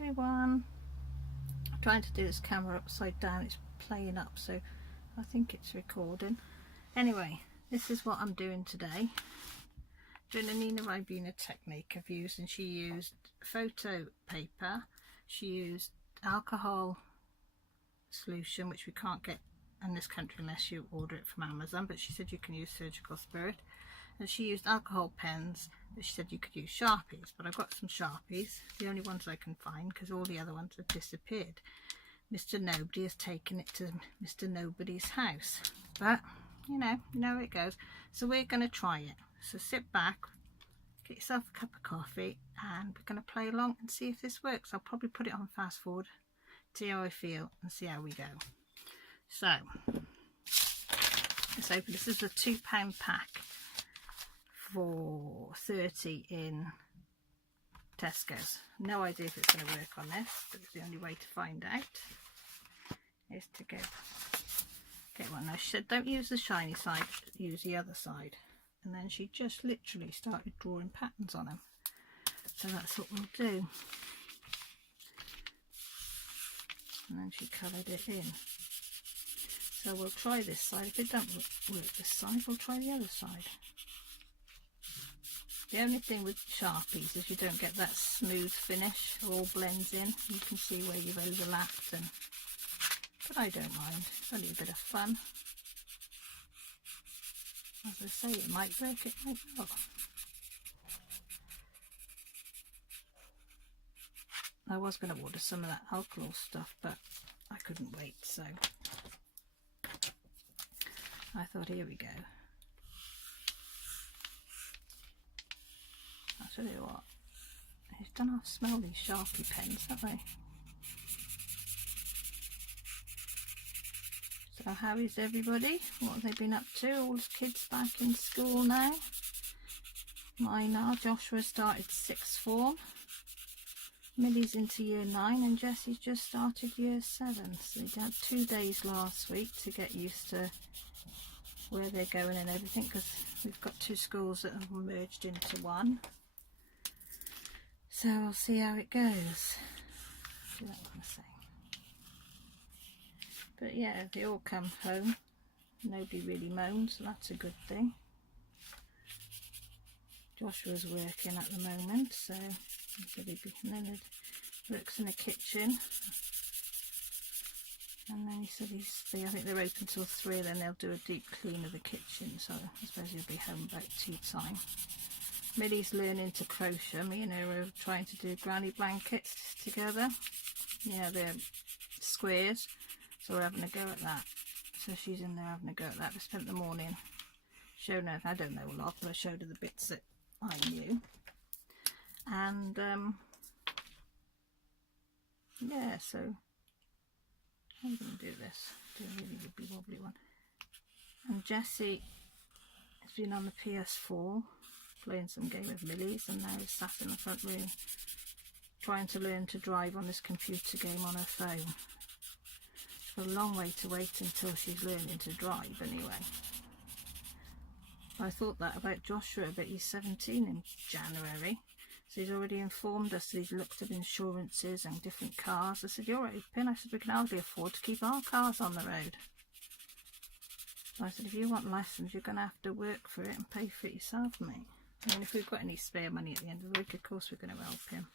everyone. I'm trying to do this camera upside down, it's playing up, so I think it's recording. Anyway, this is what I'm doing today. Doing a Nina Ribena technique I've used, and she used photo paper, she used alcohol solution, which we can't get in this country unless you order it from Amazon, but she said you can use surgical spirit, and she used alcohol pens, but she said you could use sharpies. But I've got some sharpies, the only ones I can find, because all the other ones have disappeared. Mr. Nobody has taken it to Mr. Nobody's house, but you know how it goes. So we're going to try it. So sit back, get yourself a cup of coffee, and we're going to play along and see if this works. I'll probably put it on fast forward, see how I feel and see how we go. So let's open. This is a £2 pack for 30 in Tesco's. No idea if it's going to work on this, but it's the only way to find out is to get one. Now she said don't use the shiny side, use the other side, and then she just literally started drawing patterns on them. So that's what we'll do. And then she coloured it in. So we'll try this side. If it doesn't work this side, we'll try the other side. The only thing with sharpies is you don't get that smooth finish, it all blends in. You can see where you've overlapped, but I don't mind, it's only a bit of fun. As I say, it might work, it might not. I was going to order some of that alcohol stuff, but I couldn't wait, so I thought, here we go. I'll tell you what, they've done half smell these Sharpie pens, haven't they? So how is everybody? What have they been up to? All the kids back in school now? Mine are. Joshua started 6th form. Millie's into year 9 and Jessie's just started year 7. So they had 2 days last week to get used to where they're going and everything, because we've got 2 schools that have merged into one. So we'll see how it goes. See what I'm saying. But yeah, they all come home. Nobody really moans, so that's a good thing. Joshua's working at the moment, so and then he works in the kitchen. And then he said I think they're open till 3, then they'll do a deep clean of the kitchen, so I suppose he'll be home about tea time. Millie's learning to crochet. Me and her are trying to do granny blankets together. Yeah, they're squares, so we're having a go at that. So she's in there having a go at that. I spent the morning showing her, I don't know a lot, but I showed her the bits that I knew. And yeah, so I'm going to do this. Do a really wibbly wobbly one. And Jessie has been on the PS4 playing some game of Millie's, and now is sat in the front room trying to learn to drive on this computer game on her phone. She's got a long way to wait until she's learning to drive anyway. I thought that about Joshua, but he's 17 in January, so he's already informed us that he's looked at insurances and different cars. I said, you're open. I said, we can hardly afford to keep our cars on the road. So I said, if you want lessons, you're going to have to work for it and pay for it yourself, mate. I mean, if we've got any spare money at the end of the week, of course we're going to help him.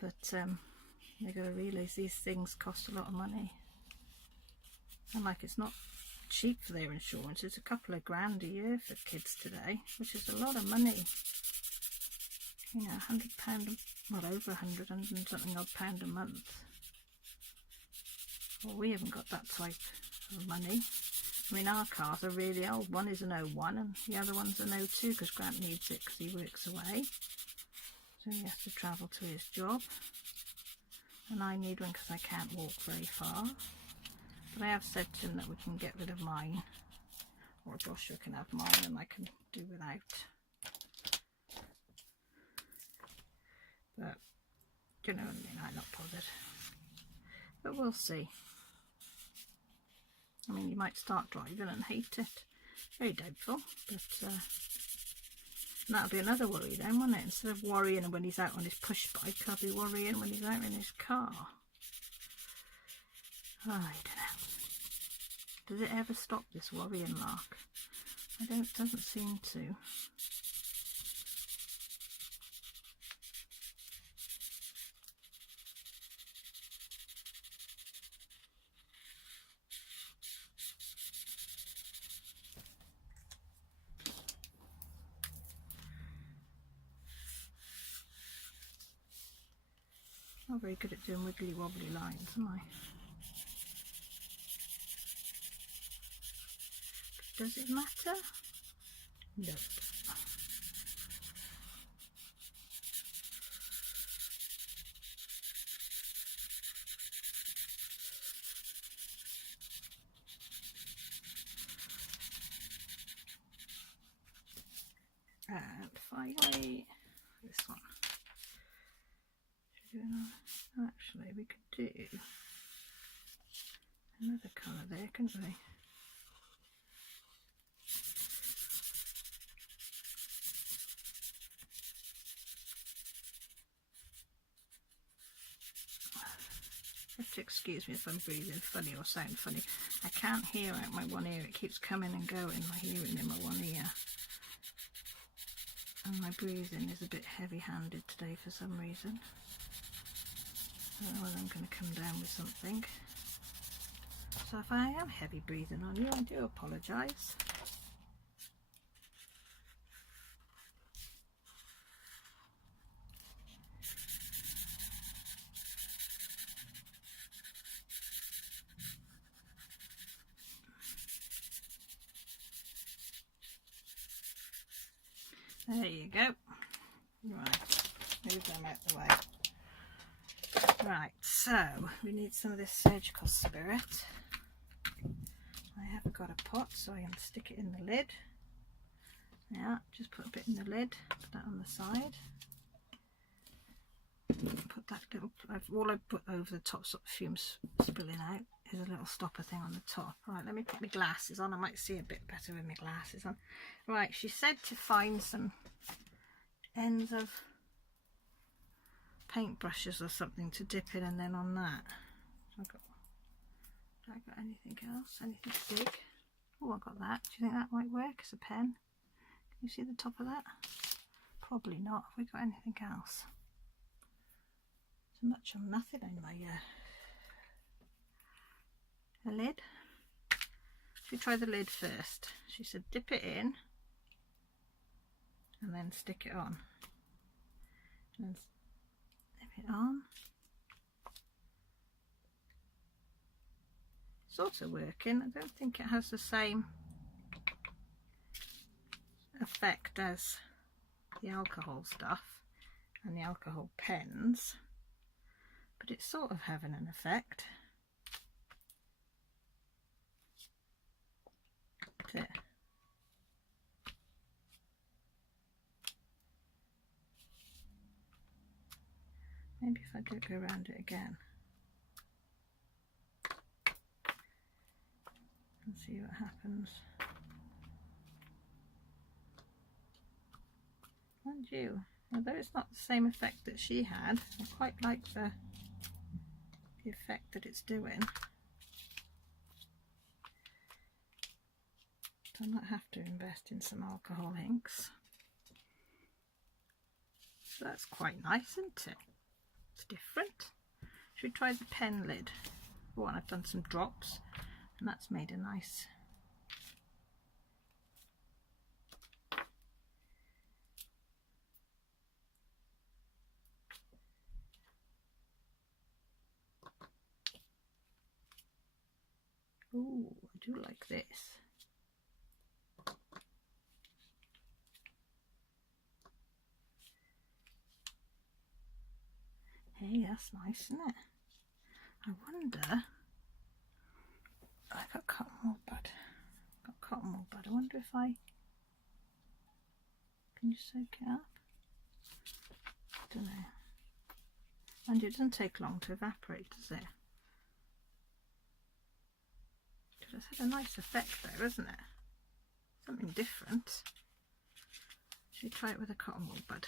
But they've got to realise these things cost a lot of money. And like, it's not cheap for their insurance. It's a couple of grand a year for kids today, which is a lot of money. You know, £100, well over 100 and something odd pound a month. Well, we haven't got that type of money. I mean, our cars are really old. One is an 01 and the other one's an 02 because Grant needs it because he works away. So he has to travel to his job. And I need one because I can't walk very far. But I have said to him that we can get rid of mine. Or Joshua can have mine and I can do without. But, you know what I mean, I'm not bothered. But we'll see. I mean, you might start driving and hate it. Very doubtful, but And that'll be another worry then, won't it? Instead of worrying when he's out on his push bike, I'll be worrying when he's out in his car. Oh, I don't know. Does it ever stop, this worrying lark? It doesn't seem to. Not very good at doing wiggly wobbly lines, am I? Does it matter? No. And finally, this one. Should we do another? Actually, we could do another colour there, couldn't we? You have to excuse me if I'm breathing funny or sound funny. I can't hear out my one ear. It keeps coming and going, my hearing in my one ear. And my breathing is a bit heavy-handed today for some reason. I don't know whether I'm going to come down with something. So if I am heavy breathing on you, I do apologise. There you go. Right, move them out the way. Right, so we need some of this surgical spirit. I have got a pot, so I can stick it in the lid. Yeah, just put a bit in the lid, put that on the side. Put that little, all I've put over the top, sort of fumes spilling out, is a little stopper thing on the top. Right, let me put my glasses on. I might see a bit better with my glasses on. Right, she said to find some ends of paintbrushes or something to dip in, and then on that. Have I got anything else? Anything big? Oh, I got that. Do you think that might work as a pen? Can you see the top of that? Probably not. Have we got anything else? So much or nothing in my a lid. Should we try the lid first? She said dip it in and then stick it on. And then dip it on. It's also working. I don't think it has the same effect as the alcohol stuff and the alcohol pens, but it's sort of having an effect. That's it. Maybe if I do go around it again and see what happens. And you, although it's not the same effect that she had, I quite like the effect that it's doing. So I might have to invest in some alcohol inks. So that's quite nice, isn't it? It's different. Should we try the pen lid? Oh, and I've done some drops, and that's made a nice ooh, I do like this. Hey, that's nice, isn't it? I wonder, I got cotton wool bud. I wonder if can you soak it up? I don't know. And it doesn't take long to evaporate, does it? It's had a nice effect there, isn't it? Something different. Should we try it with a cotton wool bud?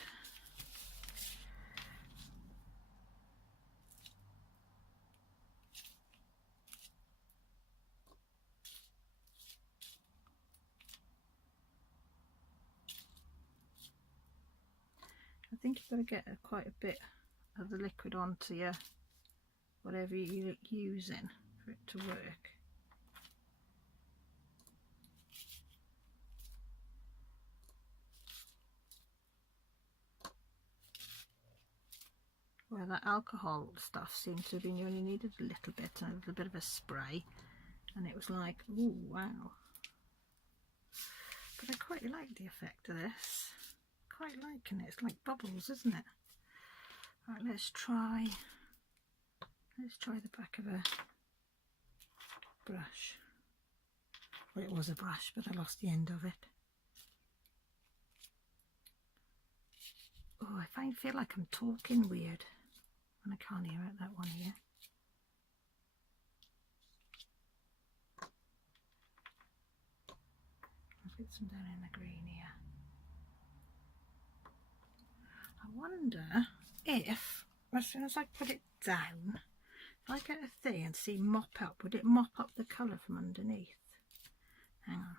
I think you've got to get quite a bit of the liquid onto your whatever you're using for it to work. Well, that alcohol stuff seemed to have been, you only needed a little bit and a little bit of a spray, and it was like, ooh, wow. But I quite like the effect of this. Quite liking it. It's like bubbles, isn't it? Right, let's try the back of a brush. Well, it was a brush, but I lost the end of it. Oh, I feel like I'm talking weird, and I can't hear out that one here. Let's get some down in the green here. I wonder if, as soon as I put it down, if I get a thing and see mop up, would it mop up the colour from underneath? Hang on.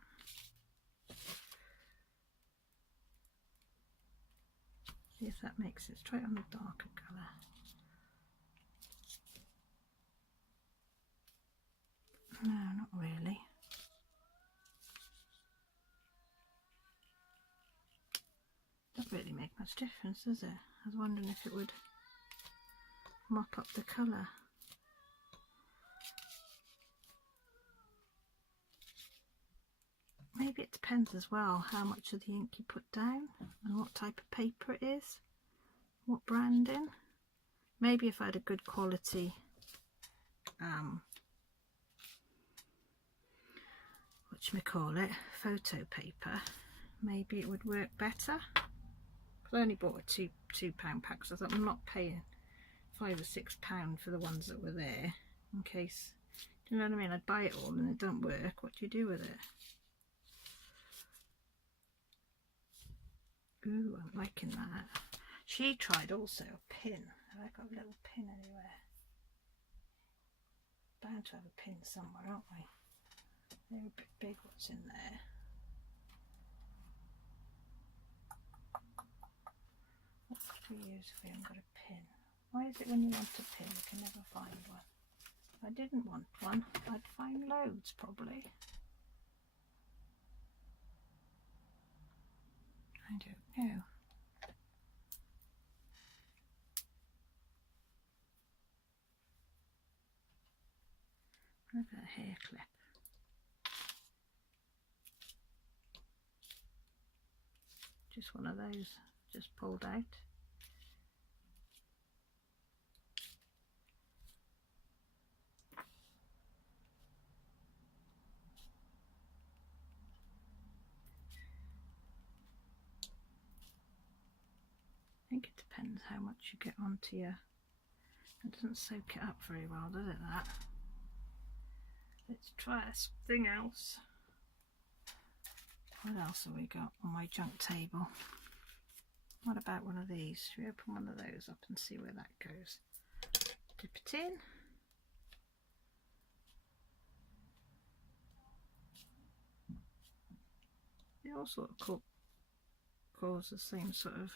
See if that makes it. Let's try it on the darker colour. No, not really. Doesn't really make much difference, does it? I was wondering if it would mop up the colour. Maybe it depends as well how much of the ink you put down and what type of paper it is, what branding. Maybe if I had a good quality whatchamacallit, photo paper, maybe it would work better. I only bought a £2 pack, so I thought I'm not paying £5 or £6 for the ones that were there in case, do you know what I mean? I'd buy it all and it don't work. What do you do with it? Ooh, I'm liking that. She tried also a pin. Have I got a little pin anywhere? Bound to have a pin somewhere, aren't we? They're a bit big, what's in there? What could we use if we haven't got a pin? Why is it when you want a pin you can never find one? If I didn't want one, I'd find loads probably. I don't know. What about a hair clip? Just one of those, just pulled out. I think it depends how much you get onto your, it doesn't soak it up very well, does it, that? Let's try something else. What else have we got on my junk table? What about one of these? Should we open one of those up and see where that goes? Dip it in. They all sort of cause the same sort of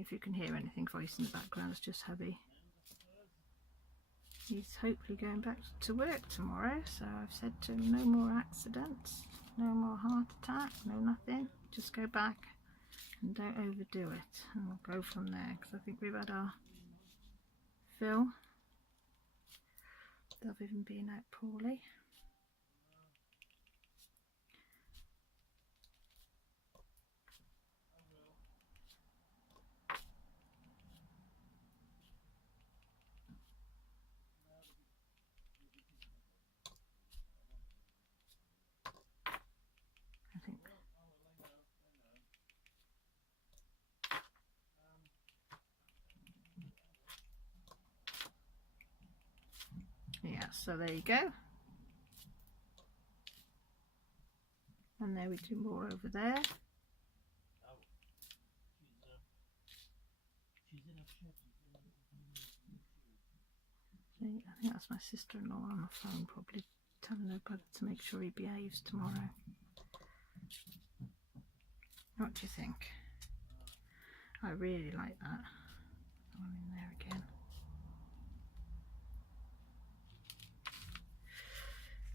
if you can hear anything voice in the background, it's just hubby. He's hopefully going back to work tomorrow, so I've said to him no more accidents, no more heart attack, no nothing, just go back and don't overdo it, and we'll go from there, because I think we've had our fill of even being out poorly. I think yeah, so there you go. And there we do more over there. See, I think that's my sister-in-law on the phone, probably telling her brother to make sure he behaves tomorrow. What do you think? I really like that. One in there again.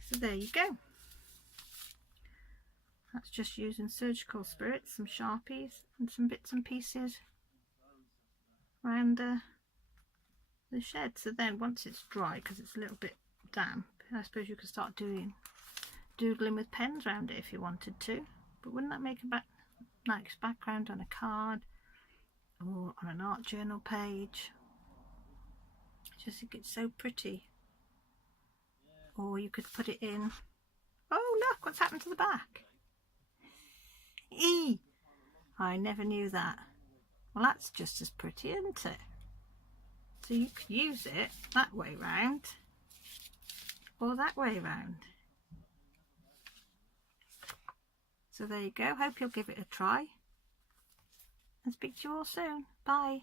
So there you go. That's just using surgical spirits, some sharpies and some bits and pieces around the shed. So then once it's dry, because it's a little bit damp, I suppose you could start doodling with pens around it if you wanted to. But wouldn't that make a nice background on a card or on an art journal page? I just think it's so pretty. Or you could put it in. Oh look, what's happened to the back? Eee! I never knew that. Well, that's just as pretty, isn't it? So you could use it that way round or that way round. So there you go. Hope you'll give it a try and speak to you all soon. Bye.